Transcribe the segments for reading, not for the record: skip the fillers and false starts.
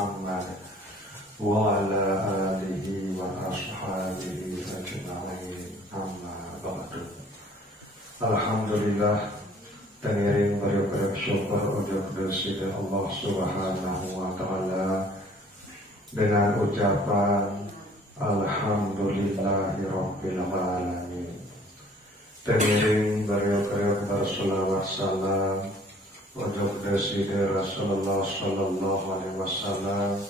Muhammad wa ala alihi wa ashabihi ajma'in. Amma ba'du. Alhamdulillah, tengiring beriuk syukur ujub kepada Allah Subhanahu wa Ta'ala dengan ucapan Alhamdulillahirabbil alamin. Tengiring beriuk berselawat salam ujub kepada Rasulullah sallallahu alaihi wasallam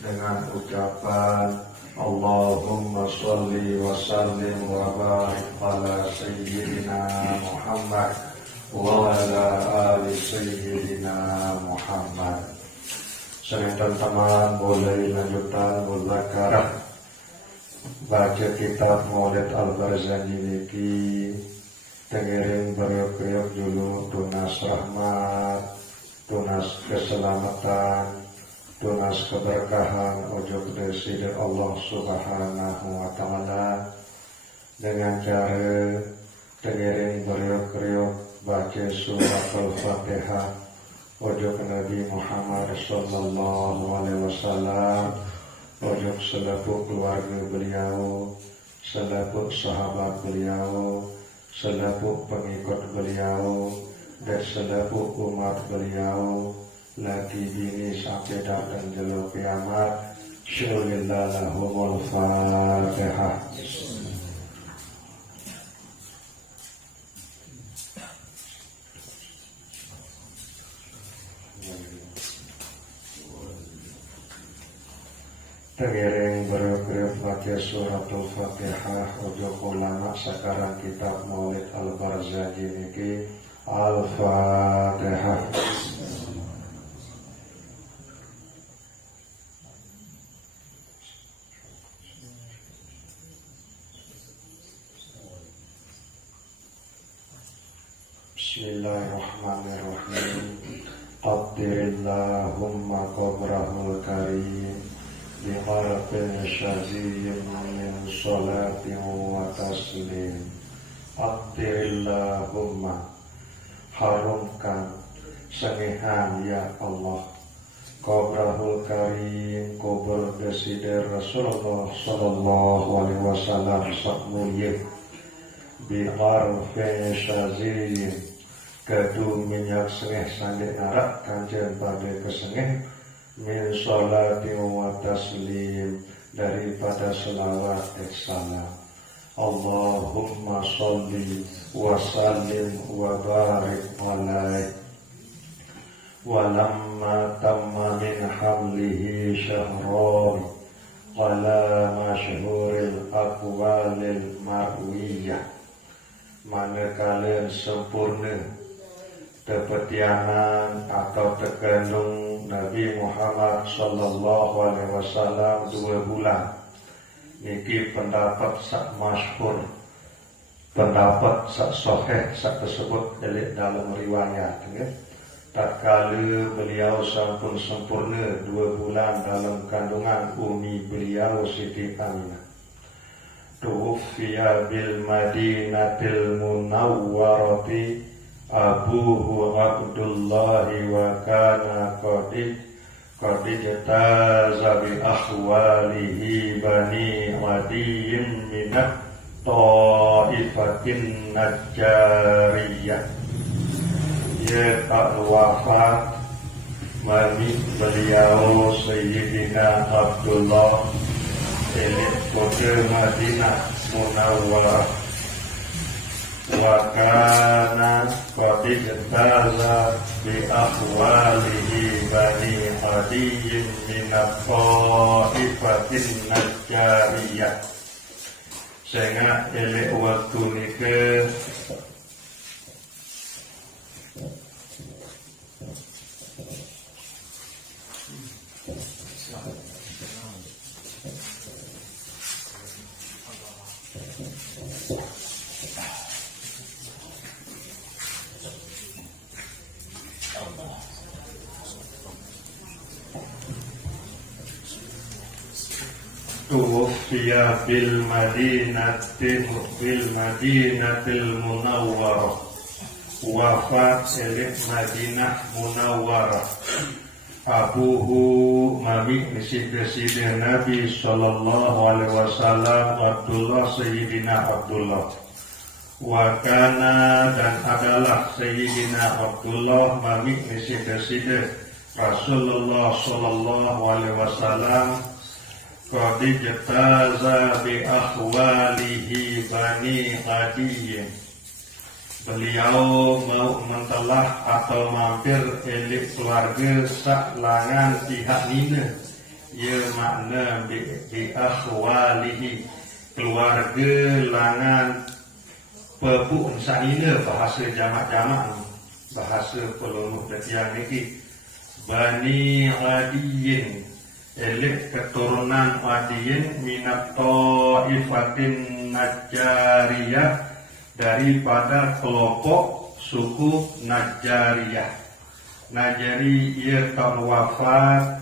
dengan ucapan Allahumma sholli wa sallim wa barik ala sayyidina Muhammad wa ala ali sayyidina Muhammad. Teman-teman boleh lanjutan muzakarah baca kitab Maulid Al-Barzanji niki tengiring beriuk dulu tunas rahmat, tunas keselamatan, tunas keberkahan ujub dari Allah Subhanahu wa Ta'ala dengan cara tengiring beriuk baca surat Al-Fatihah ujub Nabi Muhammad sallallahu alaihi wasallam, ujub seluruh keluarga beliau, seluruh sahabat beliau, seluruh pengikut beliau, dan seluruh umat beliau lagi bini sampai datang jelo kiamat. Syukurillah lahumul Fatihah. Tengiring beriuk baca surat Al-Fatihah ujub ulama sekarang kitab Maulid Al-Barzanji niki Al-Fatihah. Bismillahirrahmanirrahim. Qaddirillahumma qabrahul karim biharfin syazim min sholatin wa taslim. Qaddirillahumma, harumkan sengihan ya Allah qabrahul karim, kubur desider Rasulullah sallallahu alaihi wasallam sak mulia biharfin syazim kadu minyak sengih sandek narak kanjen pada kesengih min sholati wa taslim daripada selawat dan salam. Allahumma sholli wa sallim wa barik alaih. Walamma tamma min hamlihi syahron ala masyhuril aqwalil marwiyah, manakala sempurna kepetianan atau terkandung Nabi Muhammad sallallahu alaihi wasallam 2 bulan niki pendapat sak masyhur, pendapat sak sahih sak tersebut dalam riwayat ya. Tatkala beliau sampun sempurna 2 bulan dalam kandungan umi beliau Siti Aminah, tuwfiya bil Madinatil Munawwarati abuhu Abdullahi wa kana qad jataza bi ahwalihi bani Adiyyin minat ta'ifatin najjariyah. Ia tak wafat mami beliau Sayyidina Abdullah elit kota Madinah Munawwarah wa kana qad jataza bi ahwalihi bani Adiyyin minat ta'ifatin najjariyah. Sehingga elek waktu nikah tuwfiya bil Madinatil Munawwarah, wafat oleh Madinah Munawwarah. abuhu mami nisi presiden Nabi sallallahu alaihi wasallam Abdullah Sayyidina Abdullah. Wa kana dan adalah Sayyidina Abdullah mami nisi presiden Rasulullah sallallahu alaihi wasallam qad jataza bi ahwalihi bani Adiyyin. Beliau mau mentelah atau mampir elik keluarga saklangan pihak nina. Ia makna bi ahwalihi keluarga langan pepuk saknina bahasa jamak-jamak bahasa pelonuk datian niki. Bani Adiyyin elik keturunan Adiyyin minat ta'ifatin Najjariyah daripada kelompok suku Najjariyah. Najjari ia tahun wafat,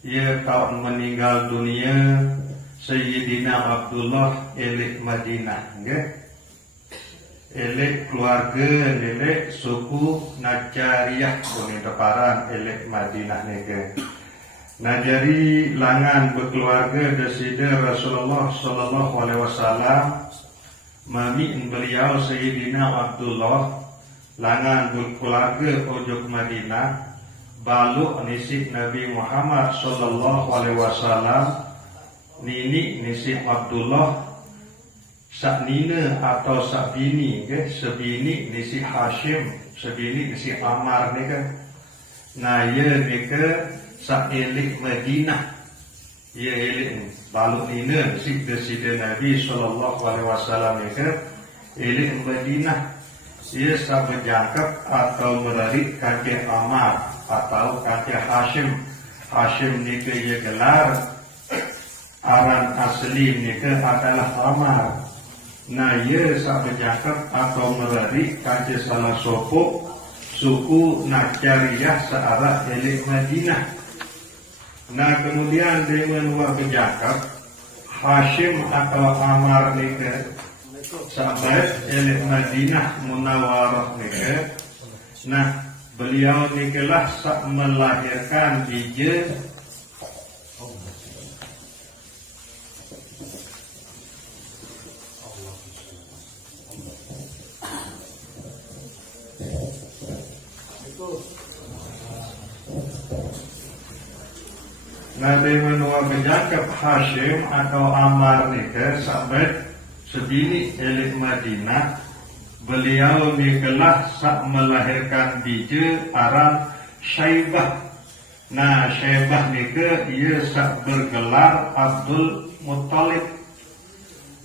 ia tahun meninggal dunia Sayyidina Abdullah elik Madinah, okay? Elik keluarga elik suku Najjariyah punya teparan elik Madinah nege. Najjari langan berkeluarga desida Rasulullah sallallahu alaihi wasallam. Mami beliau Sayyidina Abdullah langan berkeluarga ojok Madinah baluk nisik Nabi Muhammad sallallahu alaihi wasallam nini nisik Abdullah sak nina atau sak bini ke sebini nisik Hashim sebini nisik Ammar ni ke. Nah ye ni ke sak elik Madinah ye elik baluk nina si desida Nabi sallallahu alaihi wasallam ni ke elik Madinah. Ia sak berjangkep atau merarik kaki Ammar atau kaki Hashim. Hashim ni ke ia gelar aran asli ni ke adalah Ammar. Nah ia sak berjangkep atau merarik kaki salah sopok suku Najjariyah searah elik Madinah. Nah kemudian dengan luar berjangkep Hashim atau Ammar ni ke sahabat elik Madinah Munawwarah ni ke. Nah beliau ni kelah sak melahirkan bija Nabi menua berjangkep Hashim atau Ammar ni ke sahabat sebini elik Madinah. Beliau ni kelah sak melahirkan bija aran Syaibah. Nah Syaibah ni ke ia sak bergelar Abdul Muttalib.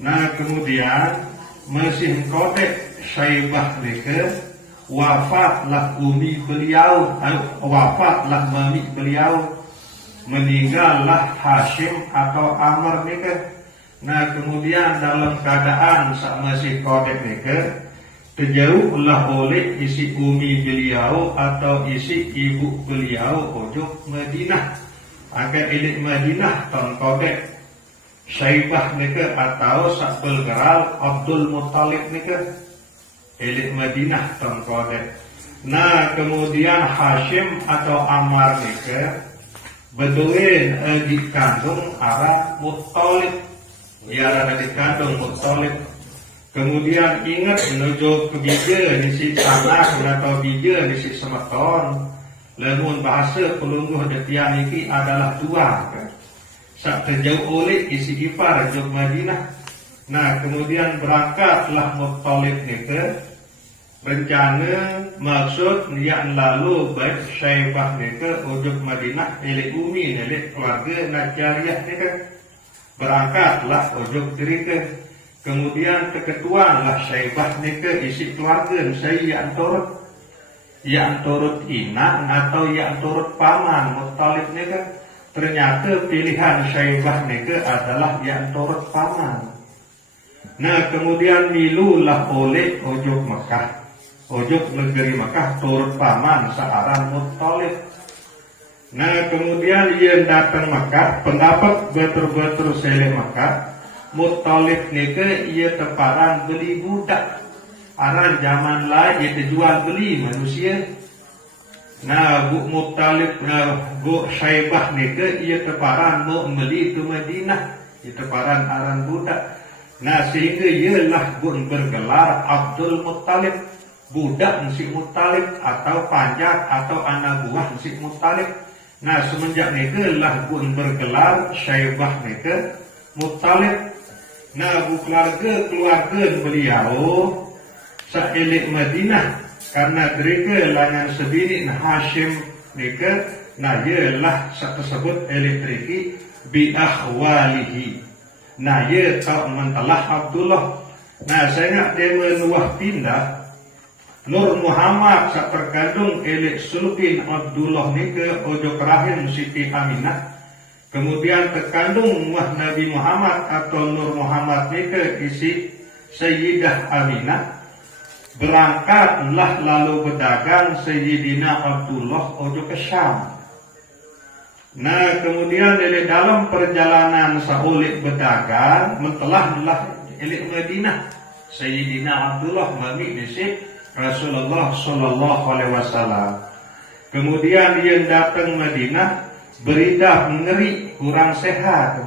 Nah kemudian masih kodek Syaibah ni ke wafatlah umi beliau, wafatlah mami beliau, meninggallah Hashim atau Ammar ni ke. Nah kemudian dalam keadaan sak masih kodek ni ke terjauhlah oleh isi umi beliau atau isi ibu beliau ojok Madinah. Agak elik Madinah ton kodek Syaibah ni ke atau sak bergeral Abdul Muttalib ni ke elik Madinah ton kodek. Nah kemudian Hashim atau Ammar ni ke beduin adik kandung arah Muttalib. Ia ada adik kandung Muttalib. Kemudian ingat menuju ke bija nisi anak atau bija nisi semeton. Lamun bahasa pelungguh detian ini adalah dua kan? Sak terjauh oleh isi ipar jog Madinah. Nah kemudian berangkatlah Muttalib ni ke. Rencana maksud niat lalu baik Syaibah ni ke ujung Madinah milik umi milik keluarga Najjariyah ni ke. Berangkatlah ujung diri ke. Kemudian keketuanlah Syaibah ni ke isi keluarga saya yang turut inak atau yang turut paman Muttalib ni ke. Ternyata pilihan Syaibah ni ke adalah yang turut paman. Nah kemudian milulah oleh ujung Mekah. Ojok negeri Mekah turut paman searah Muttalib. Nah kemudian ia datang Mekah, pendapat betul-betul seleh Mekah. Muttalib ni ke ia teparan beli budak. Aran zaman lain ia jual beli manusia. Nah, Bu Muttalib, Bu Syaibah nike ia teparan mau beli itu Madinah, ia teparan aran budak. Nah, sehingga ialah bun bergelar Abdul Muttalib, budak si Muttalib atau panjat atau anak buah si Muttalib. Nah, semenjak nike lah bun bergelar Syaibah nike Muttalib. Nah, bu keluarga beliau saelik Madinah. Karena mereka langan sebini Hashim nika, nah ialah tersebut elektriki bi ahwalihi. Nah ia tak mentelah Abdullah. Nah saya nak dia menuah pindah Nur Muhammad sak terkandung elik sulkin Abdullah nika ojo rahim Siti Aminah. Kemudian terkandung wah Nabi Muhammad atau Nur Muhammad nika isi Sayyidah Aminah. Berangkatlah lalu berdagang Sayyidina Abdullah ojo ke Syam. Nah kemudian dari dalam perjalanan saulik berdagang mentelahlah elik Madinah Sayyidina Abdullah mami disi Rasulullah Sallallahu Alaihi Wasallam. Kemudian dia datang Madinah berita ngeri kurang sehat.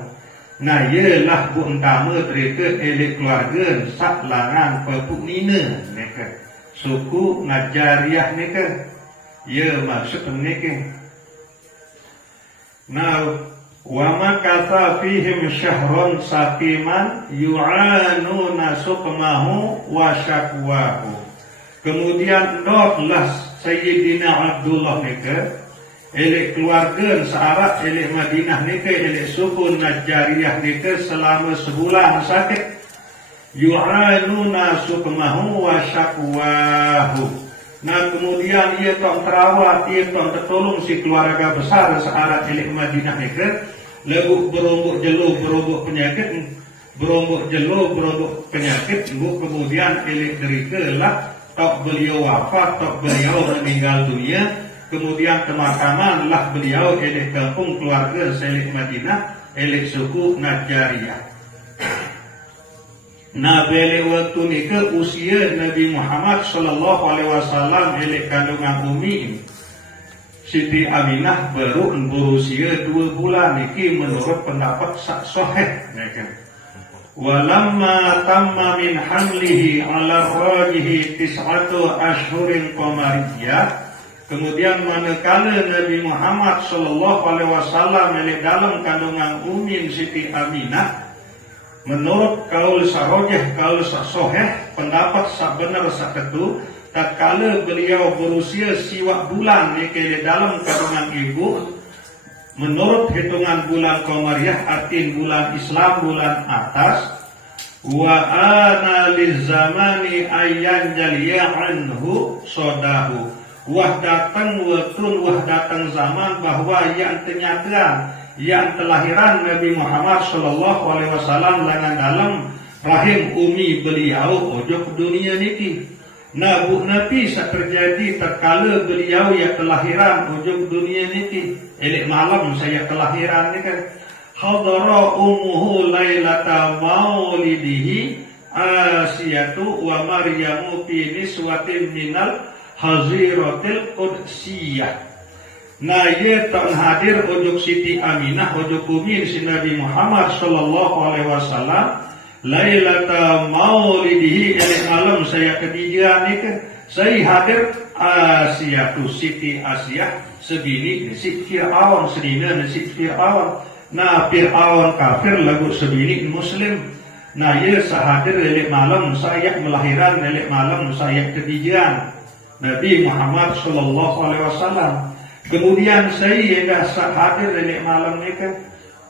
Nah ialah bu utama mereka elik keluarga sak langan pepuk nina neka suku Najariyah neka ya maksud neka. Nah wa makatha fihim syahrun saqiman yu'anuna suqmahu wa syakwahu. Kemudian dotlah Sayyidina Abdullah neka elik keluarga searab elik Madinah nika elik suku Najariyah nika selama sebulan sakit. Yu'anuna sukmahu wa syakwahu. Nah kemudian ia tak terawat, ia tak tertolong si keluarga besar searab elik Madinah nika lebuk berombok jelo berombok penyakit bu kemudian elik derika lah tak beliau wafat, tak beliau meninggal dunia. Kemudian pemakaman lah beliau elik kampung keluarga selik Madinah elik suku Najariyah. Nah beli waktu nika usia Nabi Muhammad Sallallahu Alaihi Wasallam elik kandungan umi Siti Aminah baru berusia 2 bulan niki menurut pendapat sak sahih. Walamma tamma min hamlihi ala rajihi 9 ashhurin qamariyah. Kemudian manakala Nabi Muhammad Sallallahu Alaihi Wasallam dalam kandungan Umi Siti Aminah, menurut kaul sarojeh kaul sasoheh pendapat sak benar sak ketu, tatkala beliau berusia siwak bulan dalam kandungan ibu, menurut hitungan bulan Qamariyah artin bulan Islam bulan atas, wa ana lizamani ayyan jaliya anhu sodahu. Wah datang zaman bahwa yang kenyataan yang kelahiran Nabi Muhammad Sallallahu Alaihi Wasallam dalam rahim umi beliau ojo dunia niki. Nah bu Nabi saat terjadi terkala beliau yang kelahiran ojo dunia niki. Elik malam saya kelahiran ni kan. Hadara ummuhu lailata maulidihi Asiyatu wa Maryamu fi niswatin minal Haziratil Qudsiyah. Nah ia tak hadir ojok Siti Aminah ojok kumin si Nabi Muhammad Sallallahu Alaihi Wasallam lailata maulidihi elik malam saya ketiga ni kan saya hadir Asiyatu Siti Asiyah sebini si Fir'aun sedina si Fir'aun. Nah Fir'aun kafir lagu sebini Muslim. Nah ia sahadir elik malam saya melahiran elik malam saya ketiga Nabi Muhammad Sallallahu Alaihi Wasallam. Kemudian saya yang hadir dari malam ini kan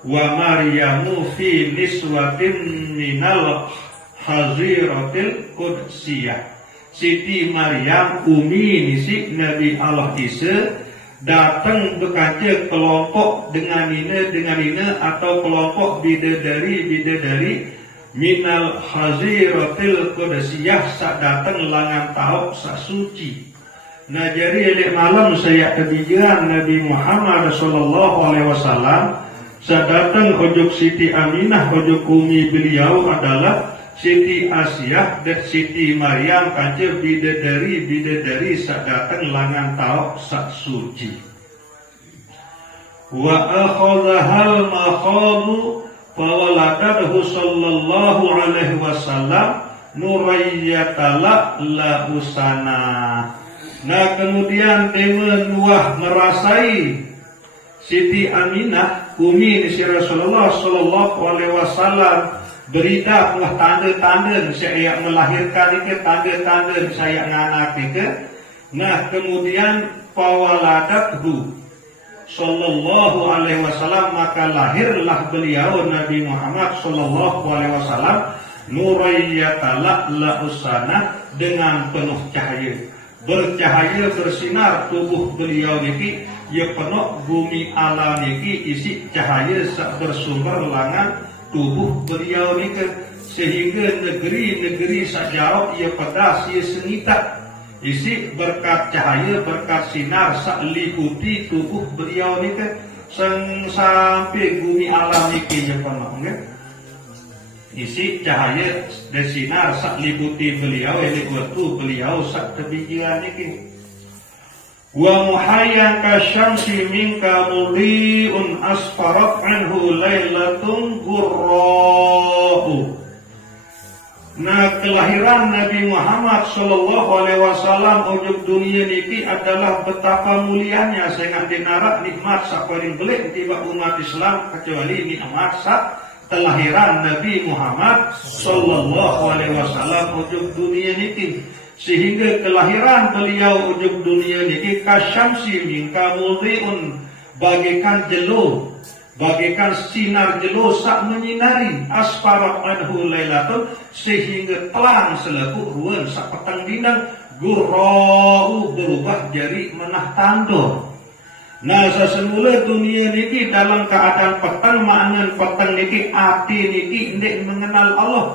wa Maryamu fi niswatin minal haziratil Qudsiyah. Siti Maryam umi nisi Nabi Allah Isa datang berkaca kelompok dengan ini atau kelompok bidadari minal haziratil Qudsiyah sak datang langan tahap sak suci. Nah jadi elik malam saya kebijian Nabi Muhammad Sallallahu Alaihi Wasallam sak datang ojok Siti Aminah ojok umi beliau adalah Siti Asiah dan Siti Maryam kanca bidadari sak datang langan taok sak suci. Wa akhadhal makhadu fawaladahu sallallahu alaihi wasallam nurayyatala la usana. Nah kemudian Nuh merasai Siti Aminah umi si Rasulullah sallallahu alaihi wasallam berita pulah tanda-tanda saya melahirkan itu, tanda-tanda saya nganak itu. Nah kemudian fawaladathu sallallahu alaihi wasallam, maka lahirlah beliau Nabi Muhammad sallallahu alaihi wasallam nurayyatala la usana, dengan penuh cahaya, bercahaya bersinar tubuh beliau niki, ya penuh bumi alam niki isi cahaya sak bersumber langan tubuh beliau niki, sehingga negeri-negeri sak jauh ia pedas ia sengitak isi berkat cahaya berkat sinar sak liputi tubuh beliau niki sampai bumi alam niki ya penuh isi cahaya dan sinar sak liputi beliau ini waktu beliau sak kebijian niki. Wa muhayyan kasyamsi minka muliun asfarat anhu lailatun gurra'u. Nah kelahiran Nabi Muhammad sallallahu alaihi wasallam ujug dunia niki adalah betapa mulianya, sangat dinarak nikmat sak paling belik tiba umat Islam kecuali nikmat sak kelahiran Nabi Muhammad sallallahu alaihi wasallam ujug dunia niki, sehingga kelahiran beliau ujug dunia niki kasyamsi mingka mudhi'un, bagaikan jelo, bagaikan sinar jelo sak menyinari asfarat anhu lailatun, sehingga telang selaku ruan sak petang dinang gurra'u berubah jadi menah tandor. Nah sesemula dunia niki dalam keadaan petang, makna petang niki ati niki ndik mengenal Allah.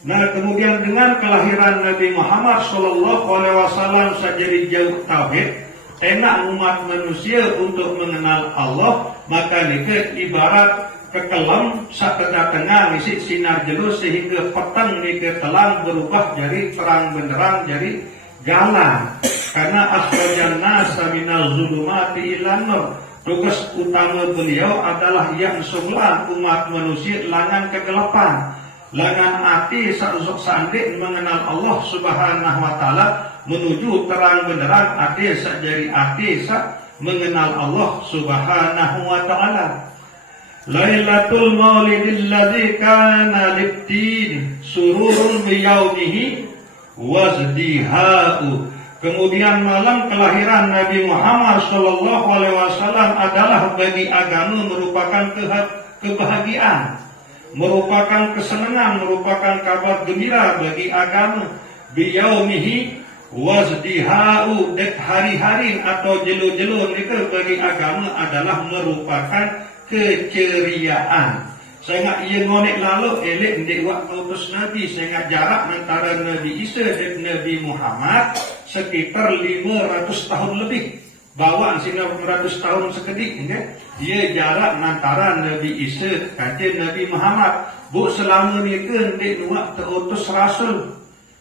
Nah kemudian dengan kelahiran Nabi Muhammad sallallahu alaihi wasallam sajadi jauh tauhid, enak umat manusia untuk mengenal Allah, maka niki ibarat kekelam sak tengah isi sinar jelo, sehingga petang niki telang berubah jadi terang benderang jadi galang. Karena akhrajan nasa minal zulumati ilan nur, tugas utama beliau adalah yang sungguhan umat manusia langan kegelapan, langan hati sandik mengenal Allah subhanahu wa ta'ala, menuju terang benderang hati sak jari hati sak mengenal Allah subhanahu wa ta'ala. Lailatul maulidil ladzi kana lid-din sururun biyaumihi wazdihau. Kemudian malam kelahiran Nabi Muhammad sallallahu alaihi wasallam adalah bagi agama merupakan kebahagiaan, merupakan kesenangan, merupakan kabar gembira bagi agama. Biyaumihi wazdihau, hari-hari atau jelo-jelo itu bagi agama adalah merupakan keceriaan. Saya ia ngonek lalu elek ndek waktu utus Nabi, saya jarak antara Nabi Isa dan Nabi Muhammad sekitar 500 tahun lebih. Bawaan sini 500 tahun sekedik, dia jarak antara Nabi Isa dan Nabi Muhammad. Bu selama ni ke ndek waktu utus Rasul,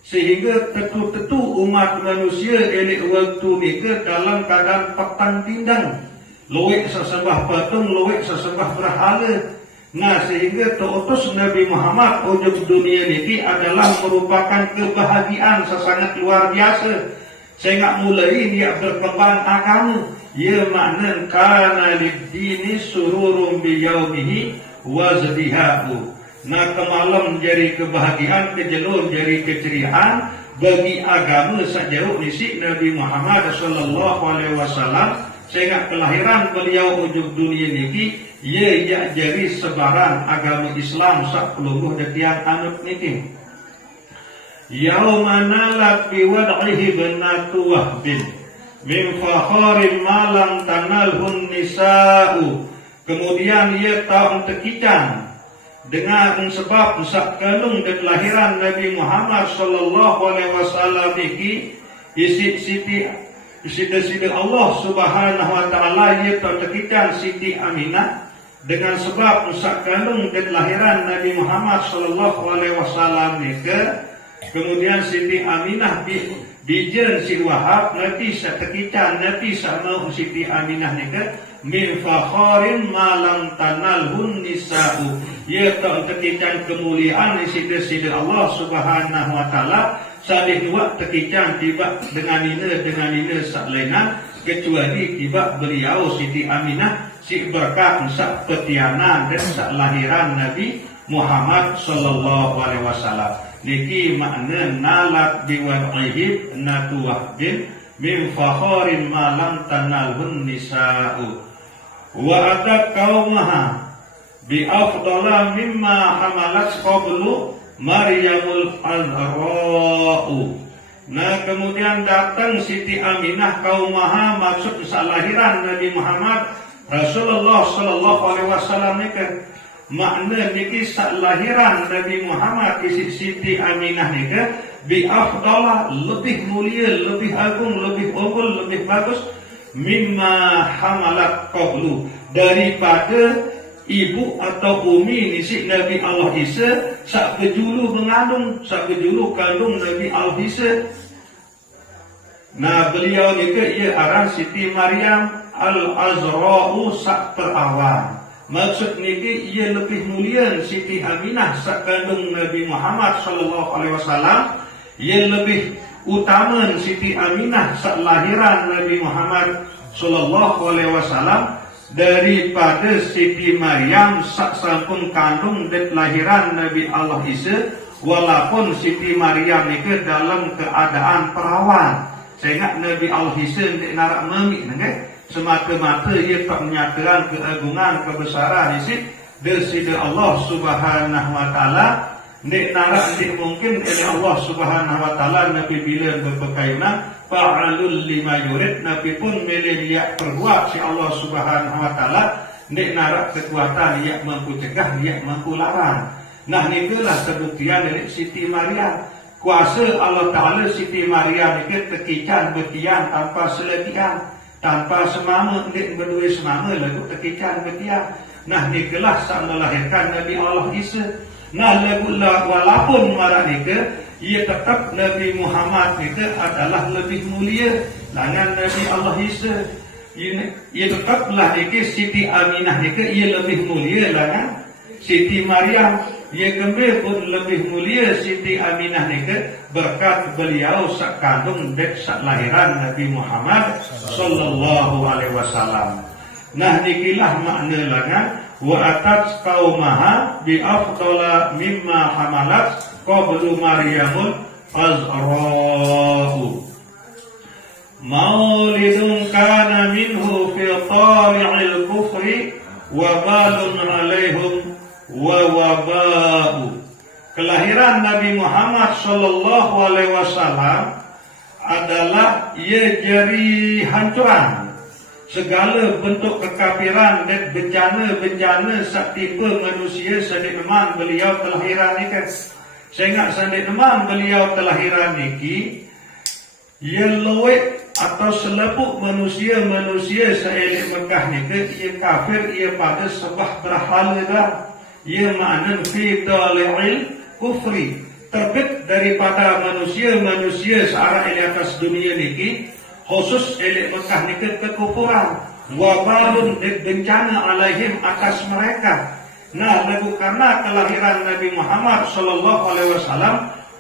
sehingga tentu umat manusia elek waktu ni ke dalam keadaan petang tindang, loek sesembah patung, loek sesembah berhala. Nah sehingga terutus Nabi Muhammad ujung dunia niki adalah merupakan kebahagiaan sesangat luar biasa. Sehingga mulai dia berkembang agama, ia makna kana lid-dini sururun biyaumihi wazdihau. Nah kemalam jadi kebahagiaan, kejelur jadi keceriaan bagi agama sejauh isi Nabi Muhammad sallallahu alaihi wasallam. Sehingga kelahiran beliau ujung dunia niki ia jadi sebaran agama Islam sak pelungguh detiang anut niki. Yaumana lat bi wad'ihi banatu wahbin min fakharin malam tanalhun nisa'u. Kemudian ia tahu tekicang dengan sebab sak kalung dan kelahiran Nabi Muhammad sallallahu alaihi wasallam niki Siti Allah subhanahu wa ta'ala ia tertekikan Siti Aminah dengan sebab usak kandung dan lahiran Nabi Muhammad sallallahu alaihi wasallam ni kemudian Siti Aminah bijen si Wahab nanti satekican nanti sama Siti Aminah ni min fakharin malam tanalhun nisa'u ya tak tekican kemuliaan sida Allah subhanahu wa ta'ala sadih dua tekican tiba dengan ina saklena kecuali tiba beliau Siti Aminah si berkat sak petianan dan sak lahiran Nabi Muhammad sallallahu alaihi wasallam niki makna nalat biwad'ihib natuwah bin min fakharin malam tanalhun nisa'u wa atat qaumaha bi afdala mimma hamalat qablu Maryamul Azra'u. Nah kemudian datang Siti Aminah qaumaha maksud salahiran Nabi Muhammad Rasulullah sallallahu alaihi wasallam ni makna niki salahiran Nabi Muhammad Siti Aminah ni bi afdala lebih mulia, lebih agung, lebih unggul, lebih bagus mimma hamalat qablu daripada ibu atau umi nisik Nabi Allah Isa sak kejulu kandung Nabi Allah Isa. Nah beliau ni ia aran Siti Maryam Al-Azra'u sak terawan. Maksud ni ia lebih mulia Siti Aminah sak kandung Nabi Muhammad sallallahu alaihi wasallam. Ia lebih utama Siti Aminah sak lahiran Nabi Muhammad sallallahu alaihi wasallam daripada Siti Maryam sak sampun kandung dan lahiran Nabi Allah Isa walaupun Siti Maryam ni dalam keadaan perawan. Saya ingat Nabi Allah Isa ni narak mami semata-mata ia tak menyatakan keagungan kebesaran isi dari Allah Subhanahu wa taala. Nek narak nek mungkin oleh Allah Subhanahu wa taala Nabi bila berpakaian fa'alul lima yurid Nabi pun milih dia perbuat si Allah Subhanahu wa taala nek narak kekuatan dia mampu cegah dia mampu larang. Nah inilah kebuktian dari Siti Maryam. Kuasa Allah Taala Siti Maryam itu tekican betian tanpa seletian, tanpa semama nek berdua semama lagu tekican betian. Nah nikelah sang melahirkan Nabi Allah Isa. Nah walaupun marah nika ia tetap Nabi Muhammad nika adalah lebih mulia dengan Nabi Allah Isa. Ia tetaplah nika Siti Aminah nika ia lebih mulia dengan Siti Maryam. Ia kembali pun lebih mulia Siti Aminah nika berkat beliau sak kandung dan sak lahiran Nabi Muhammad sallallahu alaihi wasallam. Nah nikilah makna lengan wa atat qaumaha bi afdala mimma hamalat qablu Maryamul Azra'u. Maulidun kana minhu fi tali'il kufri wa balun alaihim wa waba'u. Kelahiran Nabi Muhammad sallallahu alaihi wasallam adalah ia jari hancuran segala bentuk kekafiran dan bencana-bencana sak tipe manusia sadik neman beliau kelahiran niki. Saya ingat sadik neman beliau kelahiran niki ia luwek atau selepuk manusia-manusia seelik Mekah niki ia kafir ia pada sebah berhala dah. Ia makna fi dalil kufri terbit daripada manusia-manusia searah di atas dunia niki khusus elik Mekah niki kekufuran wabalun bencana alaihim atas mereka. Nah lagu karena kelahiran Nabi Muhammad sallallahu alaihi wasallam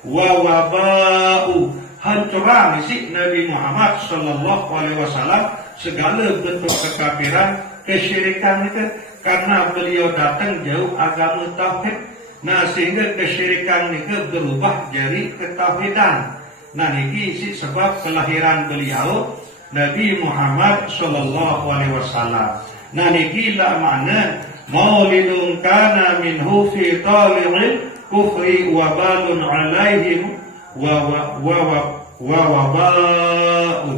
wa waba'u hancuran isi Nabi Muhammad sallallahu alaihi wasallam segala bentuk kekafiran kesyirikan itu karena beliau datang jauh agama tauhid. Nah sehingga kesyirikan itu berubah jadi ketauhidan. Nah ini isi sebab kelahiran beliau Nabi Muhammad sallallahu alaihi wasallam. Nah ini lah makna maulidun kana minhu fi tali'il kufri wa balun alaihim wa waba'u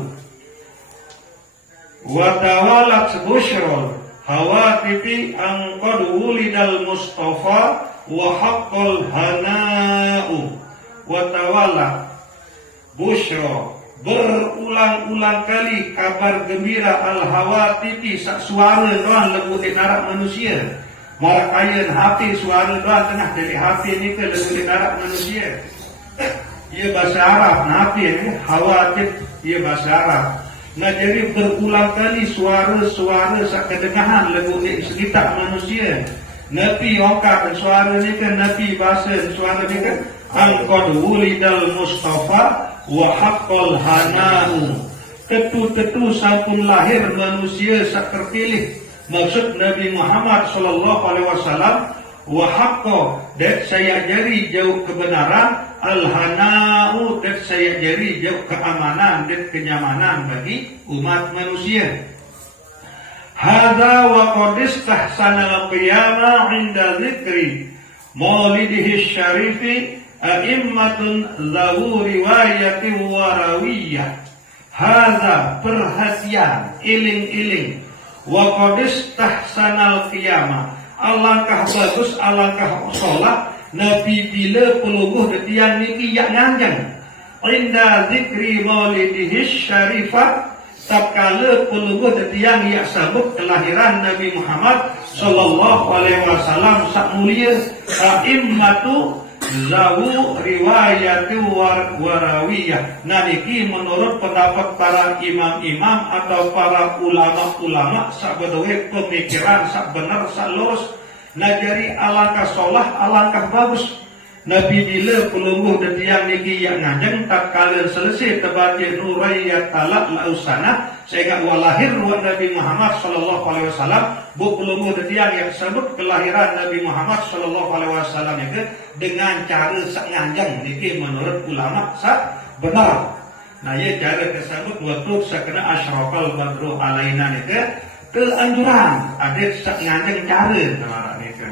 wa tawalat bushrul hawatifi an qad wulidal mustafa wa haqqal hana'u wa tawalat busyra berulang-ulang kali kabar gembira al-hawatifi sak suara doang lebu di narak manusia. Marakayan HP suara doang tengah dari HP ni ke lebu di narak manusia. Ia bahasa Arab, HP ni hawatif, ia bahasa Arab. Nah jadi berulang kali suara-suara sak kedengahan lebu di sekitar manusia. Nabi ongkap suara ni kan, Nabi bahasa suara ni kan, angkod wulidal Mustafa wa haqqal hana'u. Tetu-tetu sampun lahir manusia sak terpilih. Maksud Nabi Muhammad sallallahu alaihi wasallam, wa haqqo dat saya jari jauh kebenaran, al hana'u dat saya jari jauh keamanan dan kenyamanan bagi umat manusia. Hadza wa qad istahsana al-qiyama 'inda dzikri maulidihi syarifi a'immatun zawu riwayatin warawiyah. Hadza perhatian, iling-iling. Wa qad istahsana al-qiyama, alangkah bagus, alangkah sholat Nabi bila pelungguh detian niki yak nganjang inda zikri maulidihi syarifah, tatkala pelungguh detian yak sabut kelahiran Nabi Muhammad sallallahu alaihi wasallam sak mulia. A'immatu zawu riwayati warawiyah. Nah niki menurut pendapat para imam-imam atau para ulama-ulama sak bedawe pemikiran sak benar sak lurus. Nah jadi alangkah sholah, alangkah bagus Nabi bila pelungguh detiang niki yang ngajeng tatkala selesai terbaca nurayat talak lausana sehingga walahir wa Nabi Muhammad sallallahu alaihi wasallam. Bu pelungguh detiang yang sebut kelahiran Nabi Muhammad sallallahu alaihi wasallam itu dengan cara sak ngajeng niki menurut ulama sak benar. Nah ia cara tersebut waktu sakena asyraqal badru alaina itu keanjuran ada sak ngajeng cara namanya itu.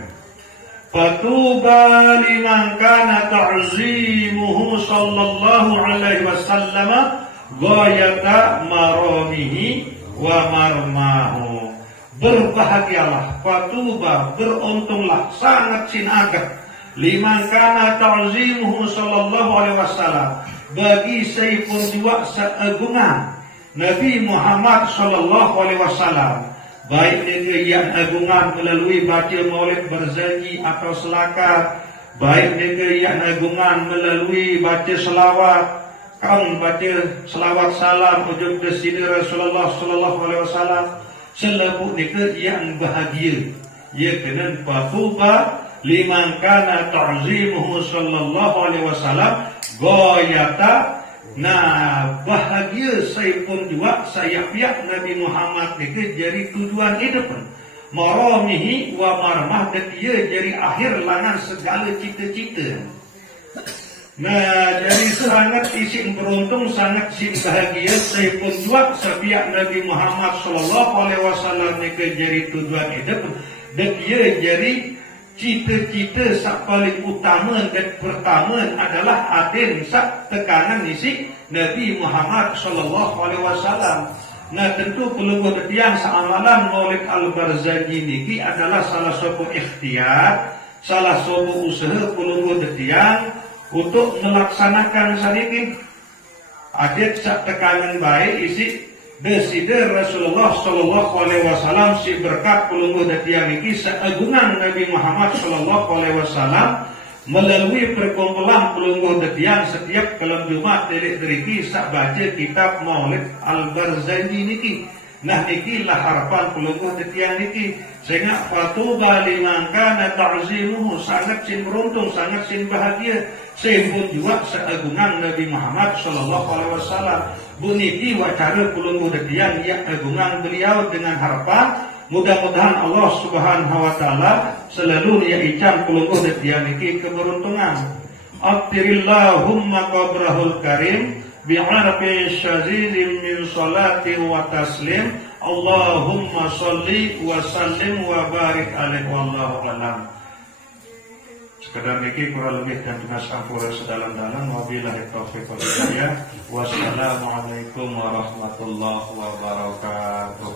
Fatuba liman kana ta'zimuhu sallallahu alaihi wasallam ghayata maramihi wa marmahu. Berbahagialah, fatuba, beruntunglah, sangat sinagah liman kana ta'zimuhu sallallahu alaihi wasallam, bagi saipun jiwa seagungan Nabi Muhammad sallallahu alaihi wasallam, baik negeri agungan melalui baca maulid berjanji atau selakar, baik negeri agungan melalui baca selawat, kaum baca selawat salam ujung desini Rasulullah sallallahu alaihi wasallam, selalu negeri yang bahagia. Ia kena fatuba liman kana ta'zimuhu sallallahu alaihi wasallam ghayata. Nah bahagia saya pun juga saya pihak Nabi Muhammad itu jadi tujuan hidup maramihi wa marmah, dan dia jadi akhir langan segala cita-cita. Nah jadi sangat isi beruntung, sangat isi bahagia saya pun juga sepihak Nabi Muhammad sallallahu alaihi wasallam itu jadi tujuan hidup, dan dia jadi cita-cita sak paling utama dan pertama adalah adin sak tekanan isi Nabi Muhammad sallallahu alaihi wasallam. Nah tentu pelungguh detiang seamalan Maulid Al-Barzanji niki adalah salah satu ikhtiar, salah satu usaha pelungguh detiang untuk melaksanakan saniki adat sak tekanan baik isi desider Rasulullah sallallahu alaihi wasallam si berkat pelungguh detiang niki seagungan Nabi Muhammad sallallahu alaihi wasallam melalui perkumpulan pelungguh detiang setiap kelam Jumat dari sak baca kitab Maulid Al-Barzanji niki. Nah niki lah harapan pelungguh detiang niki, sehingga fatuba liman kana ta'zimuhu, sangat sin beruntung, sangat sin bahagia sehingga juga seagungan Nabi Muhammad sallallahu alaihi wasallam. Buniti wacara pelungguh detiang yang agungan beliau dengan harapan mudah-mudahan Allah subhanahu wa ta'ala selalu yaikan pelungguh detiang niki keberuntungan. Attirillahumma qabrahul karim bi'arfi syazizim min salati wa taslim. Allahumma salli wa sallim wa barik alaihi wallahu alam. Sekedar niki kurang lebih dan dengan sampura sedalam-dalam. Wabillahi taufiq wal hidayah. Wassalamualaikum warahmatullahi wabarakatuh.